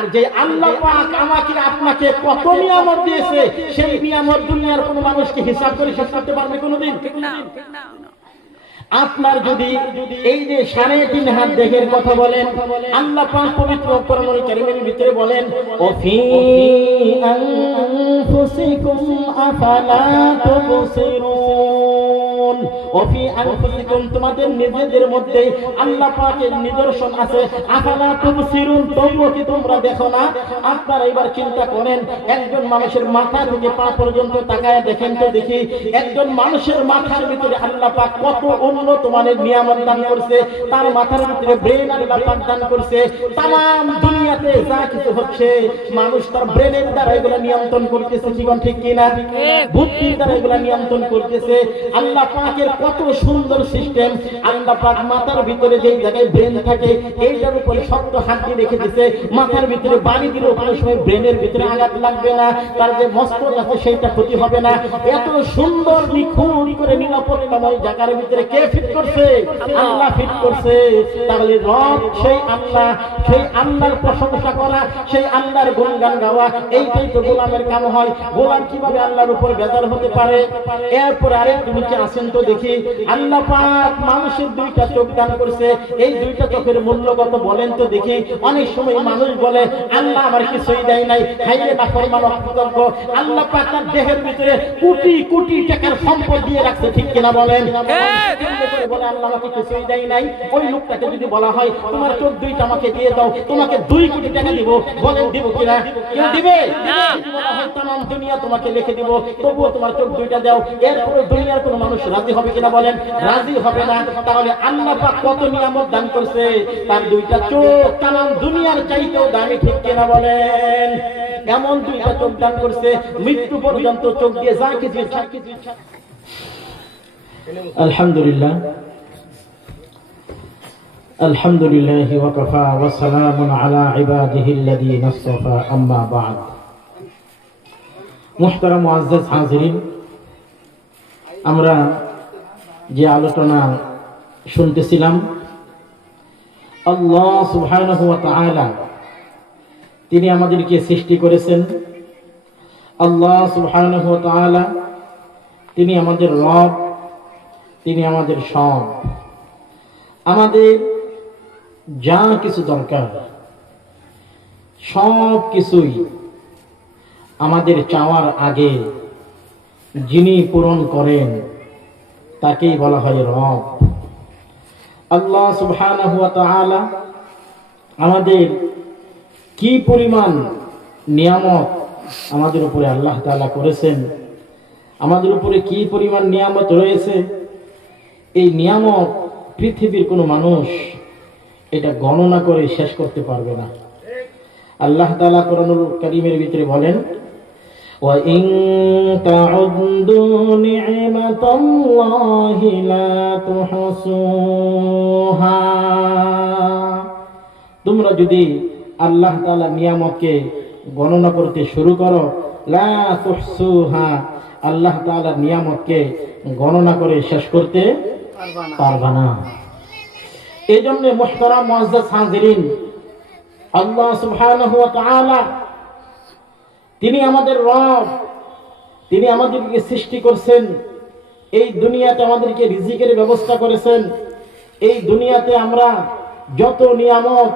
আর যে আল্লাহ পাক আমাকে আপনাকে কত নিয়ামত দিয়েছে, সেই নিয়ামত দুনিয়ার কোনো মানুষকে হিসাব করে শেষ করতে পারবে কোনোদিন? ঠিক না। আপনার যদি এই যে 3.5 হাত দেহের কথা বলেন, আল্লাহ পাক পবিত্র কোরআনুল কারীমের ভিতরে বলেন, ওফি আনফুসিকুম আফালা তুবসিরুন, ওফি আনফুসিকুম, তোমাদের নিজেদের মধ্যে আল্লাহ পাকের নিদর্শন আছে, আফালা তুবসিরুন, তবুও কি তোমরা দেখো না? আপনারা এবার চিন্তা করেন, একজন মানুষের মাথা থেকে পা পর্যন্ত তাকায় দেখেন তো দেখি, একজন মানুষের মাথার ভিতরে আল্লাহ পাক কত উন্নত মানের নিয়ামত দান করছে। তার মাথার ভিতরে ব্রেন আল্লাহ পাক দান করছে। তাম দুনিয়াতে যা কিছু হচ্ছে মানুষ তার ব্রেনের দ্বারা এগুলো নিয়ন্ত্রণ করতেছে, জীবন ঠিক কিনা? বুদ্ধির দ্বারা এগুলো নিয়ন্ত্রণ করতেছে। আল্লাহ পাকের কত সুন্দর সিস্টেম। আল্লাহ পাক মাথার ভিতরে যেই জায়গায় ব্রেন থাকে এইটার উপরে শক্ত হাড্ডি রেখে দিয়েছে, মাথার ভিতরে বাড়ি দিলেও কোনো সময় ব্রেনের ভিতরে আঘাত লাগবে না, তার যে মস্তিষ্ক আছে সেইটা ক্ষতি হবে না। এত সুন্দর নিখুঁত করে নিরাপত্তাময় জায়গার ভিতরে কে ফিট করছে? আল্লাহ ফিট করছে। তাহলে রব সেই আল্লাহ, সেই আল্লাহর প্রশংসা করা, সেই আল্লাহর গুণগান গাওয়া, এইটাই তো গোলামের কাম হয়। গোলাম কিভাবে আল্লাহর উপর বেজার হতে পারে? এরপর আরেকটু নিচে আসেন তো দেখি, আল্লাহ পাক মানুষের 2টা চোখ দান করছে। এই 2টা চোখের মূল্য কত বলেন তো দেখি। অনেক সময় মানুষ বলে আল্লাহ আমার কিছুই দেয় নাই, হাইরে নাফরমান অকৃতজ্ঞ। আল্লাহ পাক তার দেহের ভিতরে কোটি কোটি টাকার সম্পদ দিয়ে রাখছে, ঠিক কিনা বলেন? বলে আল্লাহ আমাকে কিছুই দেয় নাই। ওই লোকটাকে যদি বলা হয় তোমার চোখ 2টা আমাকে দিয়ে দাও, তোমাকে 2 কোটি টাকা দিব, বলেন দিব কিনা? কেউ দিবে না। বলা হয় তামাম দুনিয়া তোমাকে লিখে দিব, তবুও তোমার চোখ 2টা দাও, এরপরে দুনিয়ার কোনো মানুষ রাজি হবে কিনা বলেন? রাজি হবে না। তাহলে আল্লাহ পাক কত নিয়ামত দান করছে, তার 2টা চোখ তামাম দুনিয়ার চাইতেও দামি, ঠিক কিনা বলেন? এমন 2টা চোখ দান করছে, মৃত্যু পর্যন্ত চোখ দিয়ে যা কিছু ইচ্ছা। আলহামদুলিল্লাহ, আলহামদুলিল্লাহ ওয়া কাফা ওয়া সালামুন আলা ইবাদিহিল্লাযীনা ইসতাফা, আম্মা বা'দ। মুহতারাম মুআজ্জাজ হাজিরিন, আমরা যে আলোচনা শুনতেছিলাম, আল্লাহ সুবহানাহু ওয়া তাআলা তিনি আমাদেরকে সৃষ্টি করেছেন। আল্লাহ সুবহানাহু ওয়া তাআলা তিনি আমাদের রব, তিনি আমাদের সব। আমাদের যা কিছু দরকার সব কিছুই আমাদের চাওয়ার আগে যিনি পূরণ করেন তাকেই বলা হয় রব। আল্লাহ সুবহানাহু ওয়া তাআলা আমাদের কি পরিমাণ নিয়ামত আমাদের উপরে আল্লাহ তাআলা করেছেন, আমাদের উপরে কি পরিমাণ নিয়ামত রয়েছে, এই নিয়ামত পৃথিবীর কোনো মানুষ এটা গণনা করে শেষ করতে পারবে না। আল্লাহ তাআলা কোরআনুল কারীমের ভিতরে বলেন, ওয়া ইন তাউদ্দু নি'মাতাল্লাহি লা তুহসুহা, তোমরা যদি আল্লাহ তাআলা নিয়ামতকে গণনা করতে শুরু করো, লা তুহসুহা, আল্লাহ তাআলার নিয়ামতকে গণনা করে শেষ করতে পারবা না। এই জন্য মুহতারাম মুআজ্জাজ হাজিরিন, আল্লাহ সুবহানাহু ওয়া তাআলা তিনি আমাদের রব, তিনি আমাদেরকে সৃষ্টি করেছেন, এই দুনিয়াতে আমাদেরকে রিজিকের ব্যবস্থা করেছেন। এই দুনিয়াতে আমরা যত নিয়ামত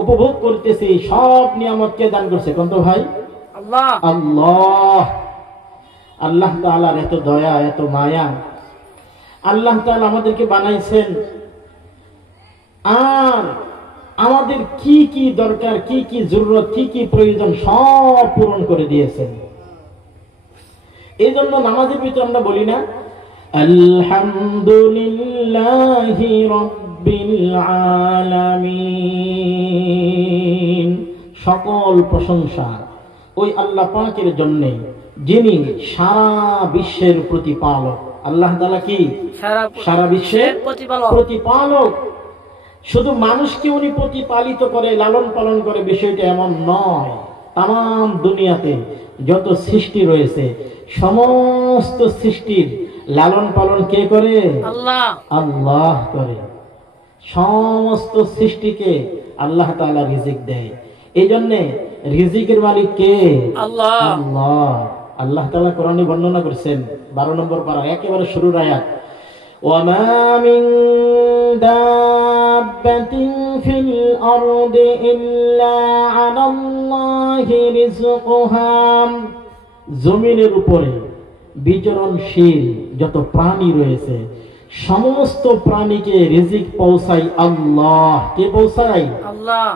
উপভোগ করতেছি সব নিয়ামতকে দান করছে কোন তো ভাই? আল্লাহ। আল্লাহ আল্লাহ তাআলার এত দয়া, এত মায়া। আল্লাহ তাআলা আমাদেরকে বানাইছেন, আর আমাদের কি কি দরকার, কি কি জরুরত, কি কি প্রয়োজন সব পূরণ করে দিয়েছেন। এই জন্য নামাজের ভিতরে আমরা বলি না আলহামদুলিল্লাহি রাব্বিল আলামিন, সকল প্রশংসা ওই আল্লাহ পাকের জন্য যিনি সারা বিশ্বের প্রতিপালক। আল্লাহ তাআলা কি সারা বিশ্বের প্রতিপালক। শুধু মানুষকে উনি প্রতিপালিত করে, লালন পালন করে, বিষয়টা এমন নয়। তাম দুনিয়াতে যত সৃষ্টি রয়েছে সমস্ত সৃষ্টির লালন পালন কে করে? আল্লাহ। আল্লাহ করে। সমস্ত সৃষ্টিকে আল্লাহ তাআলা রিজিক দেয়। এই জন্য রিজিকের মালিক কে? আল্লাহ। আল্লাহ। আল্লাহ তাআলা কোরআনে বর্ণনা করেছেন 12 নম্বর পারা একেবারে শুরুর আয়াত, ওয়ামা মিন দাব্বাতিন ফিল আরদি ইল্লা আলাল্লাহি রিজকুহা। জমিনের উপরে বিচরণশীল যত প্রাণী রয়েছে সমস্ত প্রাণীকে রিজিক পৌঁছায় আল্লাহ। কে পৌঁছায়? আল্লাহ।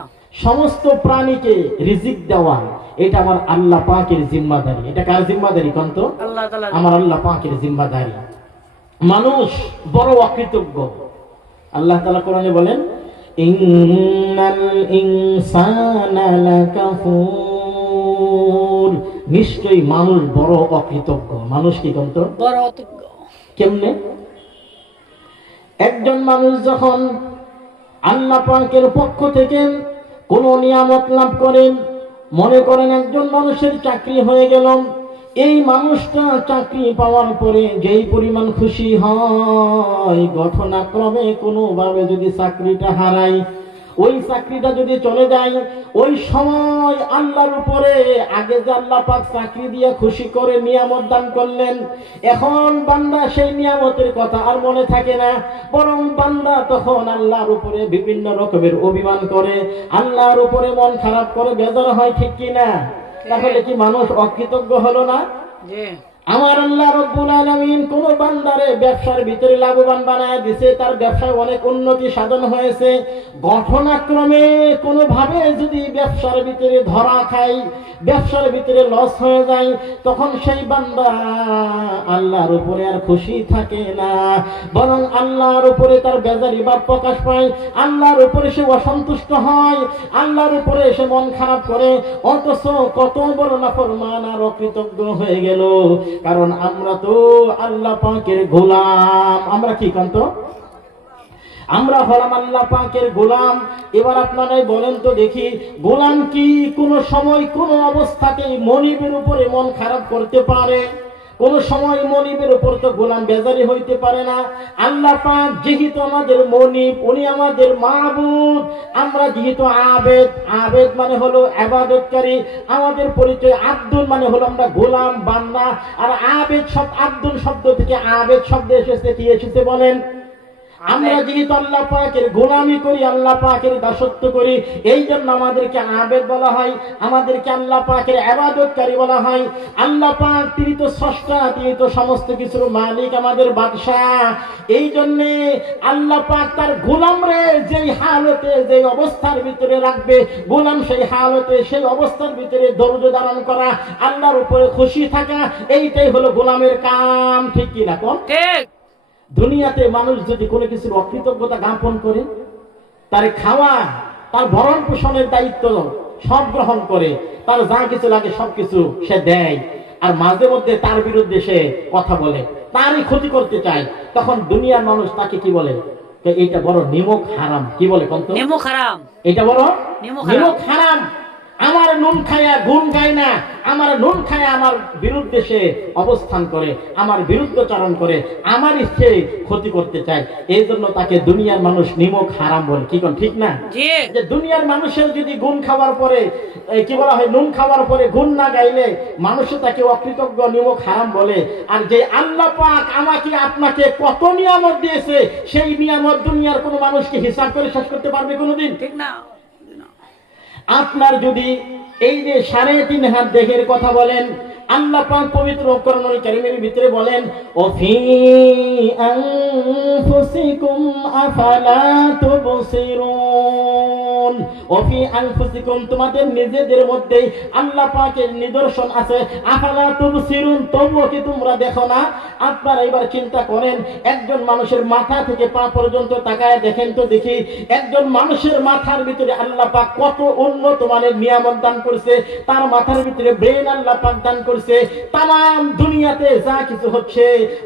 সমস্ত প্রাণীকে রিজিক দেওয়া এটা আমার আল্লাহ পাকের জিম্মাদারি। এটা কার জিম্মাদারি কন্ত? আল্লাহ তাআলা। আমার আল্লাহ পাকের জিম্মাদারি। মানুষ বড় অকৃতজ্ঞ। আল্লাহ তাআলা কোরআনে বলেন, ইন্নাল ইনসানা লাকাফুর। নিশ্চয়ই মানুষ বড় অকৃতজ্ঞ। মানুষ কি কন্ত? বড় অকৃতজ্ঞ। কেমনে? একজন মানুষ যখন আল্লাহ পাকের পক্ষ থেকে কোন নিয়ামত লাভ করেন, মনে করেন একজন মানুষের চাকরি হয়ে গেল, এই মানুষটা চাকরি পাওয়ার পরে যেই পরিমাণ খুশি হয়, ঘটনাক্রমে কোনোভাবে যদি চাকরিটা হারায়, ওই চাকরিটা যদি চলে যায়, ওই সময় আল্লাহর উপরে আগে যে আল্লাহ পাক চাকরি দিয়ে খুশি করে নিয়ামত দান করলেন, এখন বান্দা সেই নিয়ামতের কথা আর মনে থাকে না, বরং বান্দা তখন আল্লাহর উপরে বিভিন্ন রকমের অভিমান করে, আল্লাহর উপরে মন খারাপ করে, বেজার হয়। ঠিক কি না? তাহলে কি মানুষ অকৃতজ্ঞ হলো না? জি। আমার আল্লাহ রব্বুল আলামিন কোন বান্দারে ব্যবসার ভিতরে লাভবান বানায় দিয়েছে, তার ব্যবসায় অনেক উন্নতি সাধন হয়েছে, ঘটনাক্রমে কোনোভাবে যদি ব্যবসার ভিতরে ধরা খায়, ব্যবসার ভিতরে লস হয়ে যায়, তখন সেই বান্দা আল্লাহর উপরে আর খুশি থাকে না, বরং আল্লাহর উপরে তার বেজারি ভাব প্রকাশ পায়, আল্লাহর উপরে সে অসন্তুষ্ট হয়, আল্লাহর উপরে সে মন খারাপ করে। অথচ কত বড় নাফরমান আর অকৃতজ্ঞ হয়ে গেল। কারণ আমরা তো আল্লাহ পাকের গোলাম। আমরা কি কান্ত? আমরা হলাম আল্লাহ পাকের গোলাম। এবার আপনারাই বলেন তো দেখি, গোলাম কি কোন সময় কোন অবস্থাতেই মনিবের উপরে মন খারাপ করতে পারে? কোন সময় মনিবের উপর তো গোলাম বেজারি হইতে পারে না। আল্লাহ পাক যেহেতু আমাদের মনিব, উনি আমাদের মাবুদ, আমরা যেহেতু আবেদ, আবেদ মানে হলো ইবাদতকারী, আমাদের পরিচয় আব্দুল মানে হলো আমরা গোলাম বান্দা। আর আবেদ শব্দ, আব্দুল শব্দ থেকে আবেদ শব্দ এসেছে। কি এসেছে বলেন? আমরা যেহেতু আল্লাহ পাকের গোলামি করি, আল্লাহ পাকের দাসত্ব করি, এই জন্য আমাদেরকে আবেদ বলা হয়, আমাদেরকে আল্লাহ পাকের ইবাদতকারী বলা হয়। আল্লাহ পাক তিনি তো স্রষ্টা, তিনি তো সমস্ত কিছুর মালিক, আমাদের বাদশা। এই জন্য আল্লাহ পাক তার গোলামরে যেই হালতে, যেই অবস্থার ভিতরে রাখবে, গোলাম সেই হালতে, সেই অবস্থার ভিতরে ধৈর্য ধারণ করা, আল্লাহর উপরে খুশি থাকা, এইটাই হলো গোলামের কাম। ঠিক কি না কোন? ঠিক। দুনিয়াতে মানুষ যদি কোনো কিছুর অকৃতজ্ঞতা জ্ঞাপন করে, তার খাওয়া, তার ভরণ পোষণের দায়িত্ব সব গ্রহণ করে, তার যা কিছু লাগে সবকিছু সে দেয়, আর মাঝে মধ্যে তার বিরুদ্ধে সে কথা বলে, তারই ক্ষতি করতে চায়, তখন দুনিয়ার মানুষ তাকে কি বলে? এটা বড় নিমক হারাম। কি বলে কন্ত? নিমক হারাম। এটা বড় নিমক হারাম। আমার নুন খায়া গুণ গায় না, আমার নুন খায়া আমার বিরুদ্ধে সে অবস্থান করে, আমার বিরুদ্ধচারণ করে, আমার ইচ্ছে ক্ষতি করতে চায়। এই জন্য তাকে দুনিয়ার মানুষ নিমক হারাম বলে। কি কোন ঠিক না? যে দুনিয়ার মানুষের যদি গুণ খাওয়ার পরে কি বলা হয়, নুন খাওয়ার পরে গুণ না গাইলে মানুষ তাকে অকৃতজ্ঞ, নিমক হারাম বলে। আর যে আল্লাহ পাক আমাকে আপনাকে কত নিয়ামত দিয়েছে, সেই নিয়ামত দুনিয়ার কোনো মানুষকে হিসাব করে শেষ করতে পারবে কোনোদিন? ঠিক না। আপনার যদি এই যে 3.5 হাত দেহের কথা বলেন, আল্লাহ পাক পবিত্র কোরআনুল কারীমের ভিতরে বলেন, ওফি আনফুসিকুম আফালা তুবসিরুন। ওফি আনফুসিকুম, তোমাদের নিজেদের মধ্যে আল্লাহ পাকের নিদর্শন আছে। আফালা তুবসিরুন, তবুও কি তোমরা দেখো না? আপনারা এবার চিন্তা করেন, একজন মানুষের মাথা থেকে পা পর্যন্ত তাকায় দেখেন তো দেখি, একজন মানুষের মাথার ভিতরে আল্লাহ পাক কত উন্নত মানের নিয়ামত দান করে করছে, তার মাথার ভিতরে ব্রেন আল্লাহ পাক দান করছে। তাম দুনিয়াতে যা কিছু হচ্ছে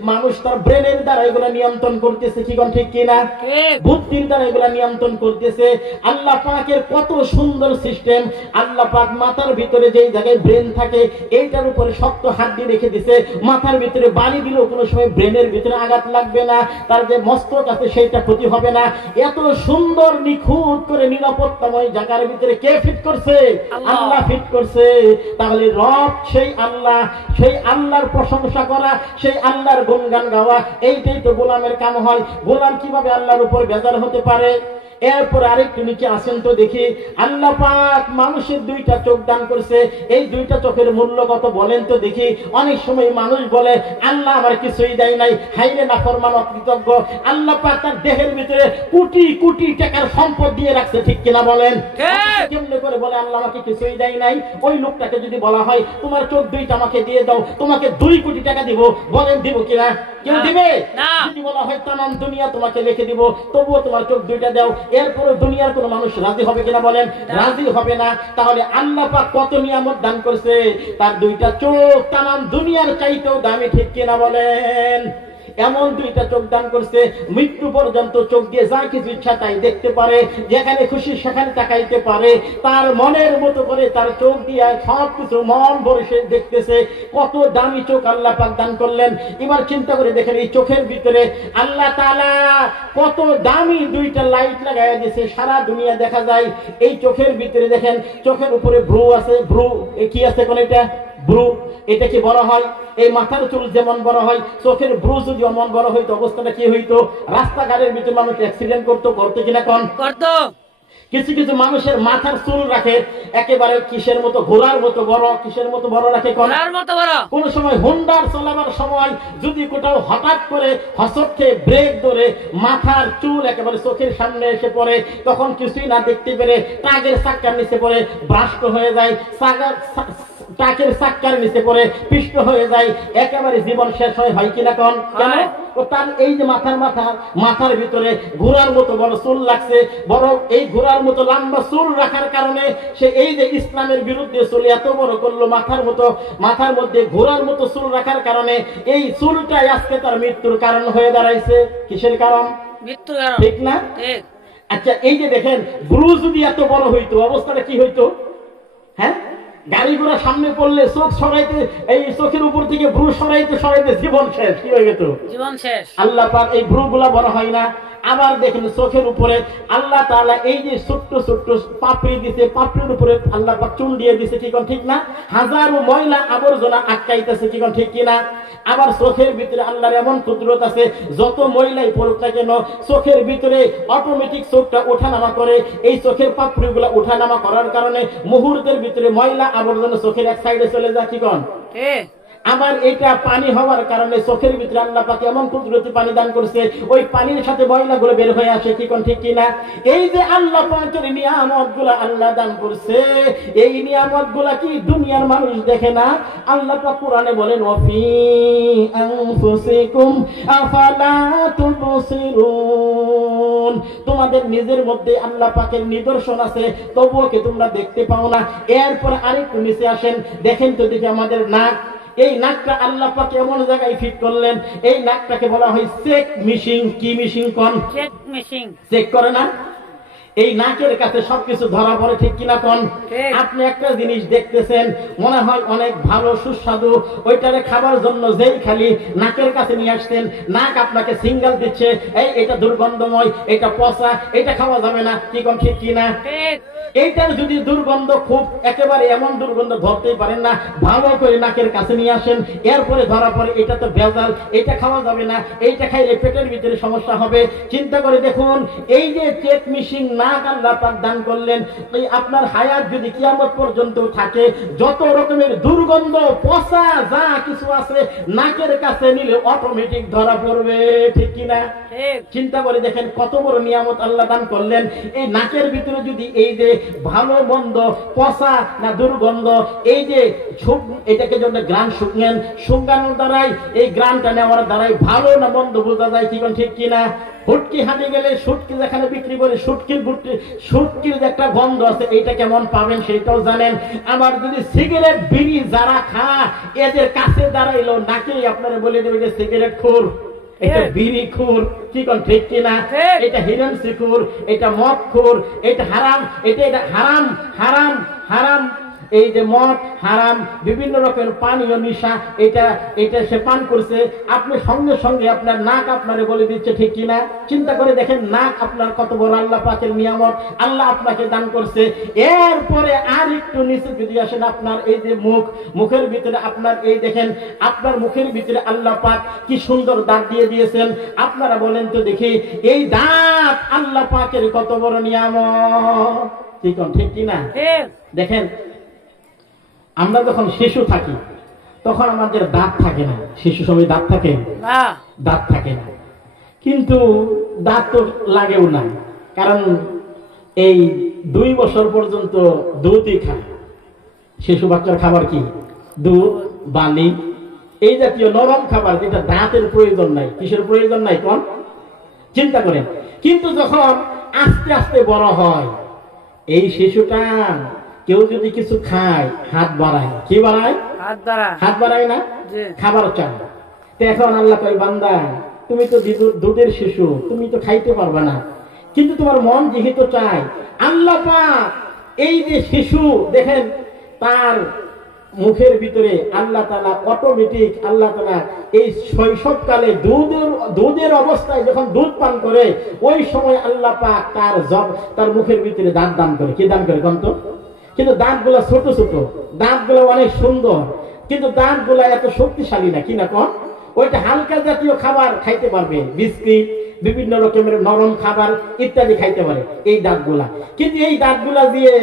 মানুষ তার ব্রেনের দ্বারা এগুলা নিয়ন্ত্রণ করতেছে, কি কোন ঠিক কিনা? ঠিক। বুদ্ধির দ্বারা এগুলা নিয়ন্ত্রণ করতেছে। আল্লাহ পাকের কত সুন্দর সিস্টেম। আল্লাহ পাক মাথার ভিতরে যেই জায়গায় ব্রেন থাকে এইটার উপরে শক্ত হাড্ডি রেখে দিছে, মাথার ভিতরে বাড়ি দিলেও কোনো সময় ব্রেনের ভিতরে আঘাত লাগবে না, তার যে মস্তক আছে সেইটা ক্ষতি হবে না। এত সুন্দর নিখুঁত করে নিরাপত্তাময় জায়গার ভিতরে কে ফিট করছে? আল্লাহ। আল্লাহ ফিট করছে। তাহলে রব সেই আল্লাহ, সেই আল্লাহর প্রশংসা করা, সেই আল্লাহর গুণগান গাওয়া, এইটাই তো গোলামের কাম হয়। গোলাম কিভাবে আল্লাহর উপর বেজার হতে পারে? এরপর আরেকটু নিচে আসেন তো দেখি। আল্লাহ পাক মানুষের দুইটা চোখ দান করছে, এই দুইটা চোখের মূল্য কত বলেন তো দেখি। অনেক সময় মানুষ বলে আল্লাহ আমার কিছুই দেয় নাই, হাইরে নাফরমান অকৃতজ্ঞ। আল্লাহ পাক তার দেহের ভিতরে কোটি কোটি টাকার সম্পদ দিয়ে রাখছে, ঠিক কিনা বলেন? ঠিক। কেমনে করে বলে আল্লাহ আমাকে কিছুই দেয় নাই? ওই লোকটাকে যদি বলা হয় তোমার চোখ দুইটা আমাকে দিয়ে দাও, তোমাকে 2 কোটি টাকা দিব, বলেন দিব কিনা? কেউ না। দিবে? না। যদি বলা হয় তামাম দুনিয়া তোমাকে লিখে দিব, তবুও তোমার চোখ দুইটা দাও, এরপরে দুনিয়ার কোন মানুষ রাজি হবে কিনা বলেন? রাজি হবে না। তাহলে আল্লাহ পাক কত নিয়ামত দান করছে, তার দুইটা চোখ তামাম দুনিয়ার চাইতেও দামি, ঠিক কিনা বলেন? এমন দুইটা চোখ দান করছে, মৃত্যু পর্যন্ত চোখ দিয়ে যা কিছু ইচ্ছা তাই দেখতে পারে, যেখানে খুশি সেখানে তাকাইতে পারে, তার মনের মতো করে তার চোখ দিয়ে সব কিছু মন ভরে সে দেখতেছে। কত দামি চোখ আল্লাহ পাক দান করলেন। এবার চিন্তা করে দেখেন এই চোখের ভিতরে আল্লাহ তাআলা কত দামি দুইটা লাইট লাগাইয়া দিয়েছে, সারা দুনিয়া দেখা যায়। এই চোখের ভিতরে দেখেন, চোখের উপরে ভ্রু আছে, ভ্রু কি আছে কোন? এটা ভ্রু। এটা কি বড় হয়? এই মাথার চুল যেমন বড় হয়, চোখের ভ্রু যদি অমন বড় হইতো অবস্থাটা কি হইতো? রাস্তাঘাটের ভিতরে মানুষ অ্যাক্সিডেন্ট করতো কিনা কোন? করতো। কিছু কিছু মানুষের মাথার চুল রাখে একেবারে কিসের মতো, ঘোড়ার মতো বড়। কিসের মতো বড় রাখে কোন? ঘোড়ার মতো বড়। কোন সময় হুন্ডার চালাবার সময় যদি কোথাও হঠাৎ করে হসটকে ব্রেক ধরে মাথার চুল একেবারে চোখের সামনে এসে পড়ে, তখন কিছুই না দেখতে পেরে ট্রাকের চাক্কার নিচে পড়ে ব্রাস্ট হয়ে যায়, ট্রাকের চাক্কার নিচে পড়ে পিষ্ট হয়ে যায়, একেবারে জীবন শেষ হয় কিনা কোন? কেন? ও তার এই যে মাথার ভিতরে ঘোড়ার মতো বড় চুল লাগছে, বড় এই ঘোড়ার মতো লম্বা চুল রাখার কারণে সে এই যে ইসলামের বিরুদ্ধে চুল এত বড় করলো, মাথার মধ্যে ঘোড়ার মতো চুল রাখার কারণে এই চুলটাই আজকে তার মৃত্যুর কারণ হয়ে দাঁড়াইছে। কিসের কারণ? মৃত্যুর কারণ। ঠিক না? ঠিক। আচ্ছা, এই যে দেখেন ভ্রু যদি এত বড় হইতো অবস্থাটা কি হইতো? হ্যাঁ, গাড়ি ঘোড়া সামনে পড়লে চোখ সরাইতে, এই চোখের উপর থেকে ভ্রু সরাইতে জীবন শেষ। কি হয়ে যেত? জীবন শেষ। আল্লাহ পাক এই ভ্রুগুলা বড় হয় না। আবার দেখেন চোখের উপরে আল্লাহ তাআলা এই যে ছোট্ট ছোট্ট পাপড়ি দিতে, পাপড়ির উপরে আল্লাহ পাক চুল দিয়ে দিছে, কি কোন ঠিক না? হাজারো ময়লা আবর্জনা আটকাইতেছে, কি কোন ঠিক কিনা? আবার চোখের ভিতরে আল্লাহর এমন কুদরত আছে, যত ময়লাই পড়ুক না কেন চোখের ভিতরে অটোমেটিক চোখটা ওঠানামা করে। এই চোখের পাপড়িগুলা ওঠানামা করার কারণে মুহূর্তের ভিতরে ময়লা আবর্জনা চোখের এক সাইডে চলে যায়, কি কোন? ঠিক। আবার এটা পানি হওয়ার কারণে চোখের ভিতরে আল্লাহ পাক এমন কুদরতি পানি দান করছে, ওই পানির সাথে ময়লাগুলো বের হয়ে আসে, কি কোন ঠিক কিনা? এই যে আল্লাহ পাকের নিয়ামতগুলো আল্লাহ দান করছে, এই নিয়ামতগুলো কি দুনিয়ার মানুষ দেখে না? আল্লাহ পাক কোরআনে বলেন ওয়াফি আনফুসিকুম আফালা তুবসিরুন, তোমাদের নিজের মধ্যে আল্লাহ পাকের নিদর্শন আছে, তবুও কি তোমরা দেখতে পাও না? এরপর আরেকটু নিচে আসেন, দেখেন তো দেখি আমাদের নাক। এই নাকটা আল্লাহ পাক এমন জায়গায় ফিট করলেন, এই নাকটাকে বলা হয় চেক মেশিন। কি মেশিন কোন? Check machine. চেক করে না? এই নাকের কাছে সবকিছু ধরা পড়ে, ঠিক কিনা কোন? ঠিক। আপনি একটা জিনিস দেখতেছেন মনে হয় অনেক ভালো সুস্বাদু, ওইটারে খাবার জন্য যেই খালি নাকের কাছে নিয়ে আসতেন, নাক আপনাকে সিঙ্গেল দিচ্ছে, এটা দুর্গন্ধময়, এটা পচা, এটা খাওয়া যাবে না, কি কোন ঠিক কিনা? ঠিক। এইটার যদি দুর্গন্ধ খুব একেবারে এমন দুর্গন্ধ ধরতেই পারেন না, ভালো করে নাকের কাছে নিয়ে আসেন, এরপরে ধরা পড়ে এটা তো ভেজাল, এটা খাওয়া যাবে না, এইটা খাইলে পেটের ভিতরে সমস্যা হবে। চিন্তা করে দেখুন, এই যে চেক মেশিন নাক আল্লাহ পাক দান করলেন, এই আপনার হায়াত যদি কিয়ামত পর্যন্ত থাকে, যত রকমের দুর্গন্ধ পচা যা কিছু আছে নাকের কাছে নিলে অটোমেটিক ধরা পড়বে, ঠিক কিনা? ঠিক। চিন্তা করে দেখেন কত বড় নিয়ামত আল্লাহ দান করলেন। এই নাকের ভিতরে যদি এই যে ভালো মন্দ, পচা না দুর্গন্ধ, এই যে এটাকে জন্য গ্রান শুকানোর দ্বারাই, এই গ্রানটা নেওয়ার দ্বারাই ভালো না মন্দ বোঝা যায়, কি ঠিক কিনা? হুটকি হাঁটে গেলে সুটকি যেখানে বিক্রি করে সুটকির যে একটা গন্ধ আছে, এইটা কেমন পাবেন সেটাও জানেন। আবার যদি সিগারেট বিড়ি যারা খা, এদের কাছে দাঁড়াইলো নাকি আপনারা বলে দেবে যে সিগারেট খোর, এটা বিড়ি খুর, কি ঠিক কিনা? এটা হিরেন্সি খুর, এটা মদ খুর, এটা হারাম, এটা হারাম হারাম হারাম। এই যে মদ হারাম, বিভিন্ন রকমের পানীয় নিশা, এটা সে পান করছে, আপনি সঙ্গে সঙ্গে আপনার নাক আপনারে বলে দিচ্ছে, ঠিক কিনা? চিন্তা করে দেখেন, নাক আপনার কত বড় আল্লাহ পাকের নিয়ামত, আল্লাহ আপনাকে দান করছে। এরপরে আর একটু নিচে যদি আসেন, আপনার এই যে মুখের ভিতরে আপনার এই দেখেন, আপনার মুখের ভিতরে আল্লাহ পাক কি সুন্দর দাঁত দিয়ে দিয়েছেন। আপনারা বলেন তো দেখি, এই দাঁত আল্লাহ পাকের কত বড় নিয়ামত, ঠিক কিনা? দেখেন, আমরা যখন শিশু থাকি তখন আমাদের দাঁত থাকে না। শিশু সময় দাঁত থাকে না, দাঁত থাকে না, কিন্তু দাঁত তো লাগেও না, কারণ এই 2 বছর পর্যন্ত দুধই খায়। শিশু বাচ্চার খাবার কি? দুধ, বালি, এই জাতীয় নরম খাবার, যেটা দাঁতের প্রয়োজন নাই। কিসের প্রয়োজন নাই কোন? চিন্তা করেন। কিন্তু যখন আস্তে আস্তে বড় হয়, এই শিশুটা কেউ যদি কিছু খায়, হাত বাড়ায়, কি বাড়ায়? হাত বাড়ায় না, খাবার চায়। তো এখন আল্লাহ কয়, বান্দা তুমি তো দুধের শিশু, তুমি তো খাইতে পারবে না, কিন্তু তোমার মন যেহেতু চায়, আল্লাহ পাক এই যে শিশু দেখেন, তার মুখের ভিতরে আল্লাহ তাআলা অটোমেটিক, আল্লাহ তাআলা এই শৈশবকালে দুধের অবস্থায় যখন দুধ পান করে, ওই সময় আল্লাহ পাক তার মুখের ভিতরে দাঁত দান করে। কি দান করে কন্ত? কিন্তু দাঁতগুলা ছোট ছোট, দাঁতগুলো অনেক সুন্দর, কিন্তু দাঁতগুলা এত শক্তিশালী না, কি না কোন? ওইটা হালকা জাতীয় খাবার খাইতে পারবে, বিস্কিট, বিভিন্ন রকমের নরম খাবার ইত্যাদি খাইতে পারে এই দাঁতগুলা। কিন্তু এই দাঁতগুলা দিয়ে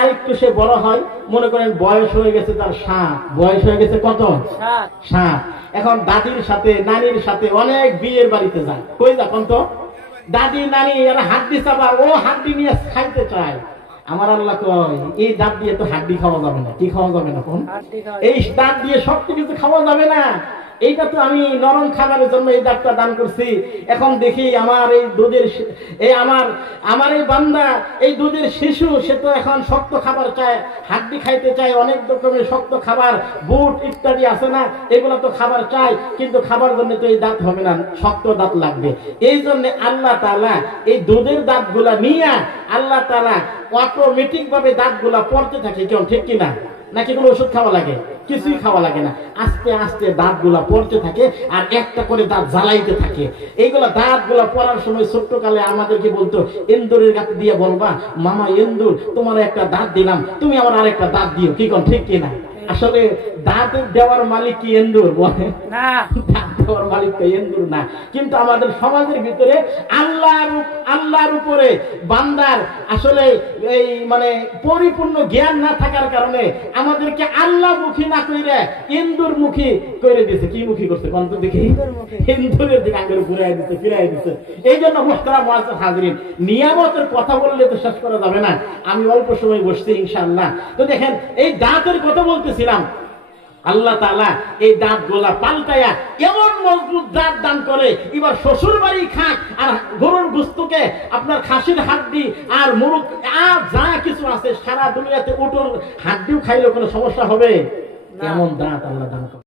আরেকটু সে বড় হয়, মনে করেন বয়স হয়ে গেছে তার 7, বয়স হয়ে গেছে কত? 7। এখন দাদির সাথে নানির সাথে অনেক বিয়ের বাড়িতে যায়, কই যা কন্ত? দাদি নানি এরা হাড্ডি চাপা, ও হাড্ডি নিয়ে খাইতে চায়। আমার আল্লাহ কয়, এই দাঁত দিয়ে তো হাড্ডি খাওয়া যাবে না। কি খাওয়া যাবে না কোন? এই দাঁত দিয়ে শক্তি কিছু খাওয়া যাবে না। এইটা তো আমি নরম খাবারের জন্য এই দাঁতটা দান করছি। এখন দেখি আমার এই দুধের, আমার এই বান্দা, এই দুধের শিশু, সে তো এখন শক্ত খাবার চায়, হাড্ডি খাইতে চায়, অনেক রকমের শক্ত খাবার, বুট ইত্যাদি আছে না, এগুলো তো খাবার চাই, কিন্তু খাবার জন্য তো এই দাঁত হবে না, শক্ত দাঁত লাগবে। এই জন্য আল্লাহ তাআলা এই দুধের দাঁতগুলা নিয়ে আল্লাহ তাআলা অটোমেটিক ভাবে দাঁতগুলা পড়তে থাকে। কেমন, ঠিক কিনা? নাকি কোনো ওষুধ খাওয়া লাগে? কিছুই খাওয়া লাগে না, আস্তে আস্তে দাঁতগুলা পড়তে থাকে, আর একটা করে দাঁত জ্বালাইতে থাকে। এইগুলা দাঁতগুলা পড়ার সময় ছোট্টকালে আমাদেরকে বলতো, এন্দুরের গাছ দিয়ে বলবা, মামা এন্দুর, তোমার একটা দাঁত দিলাম, তুমি আমার আরেকটা দাঁত দিও। কি কোন, ঠিক কিনা? আসলে দাঁত দেওয়ার মালিক কি এন্দুর? বলে না, দাঁত দেওয়ার মালিক তো এন্দুর না। কিন্তু আমাদের সমাজের ভিতরে আল্লাহর উপরে বান্দার আসলে এই মানে পরিপূর্ণ জ্ঞান না থাকার কারণে আমাদেরকে আল্লাহ মুখী না কইরে এন্দুর মুখী করে দিয়েছে। কি মুখী করছে কোন তো দেখি? এন্দুরের দিকে আঙ্গুল ঘুরাই দিচ্ছে, ফিরাই দিচ্ছে। এই জন্য মুহতারাম মুআজ্জাজ হাজিরিন, নিয়ামতের কথা বললে তো শেষ করা যাবে না। আমি অল্প সময় বসছি ইনশাআল্লাহ। তো দেখেন, এই দাঁতের কথা বলতেছিলাম, আল্লাহ তাআলা এই দাঁতগুলা পাল্টায়া এমন মজবুত দাঁত দান করে, এবার শ্বশুর বাড়ি খাক আর গরুর গোশতকে আপনার খাসির হাড্ডি আর মুরগ আর যা কিছু আছে সারা দুনিয়াতে, উটুর হাড্ডিও খাইলে কোনো সমস্যা হবে? এমন দাঁত আল্লাহ দান করে।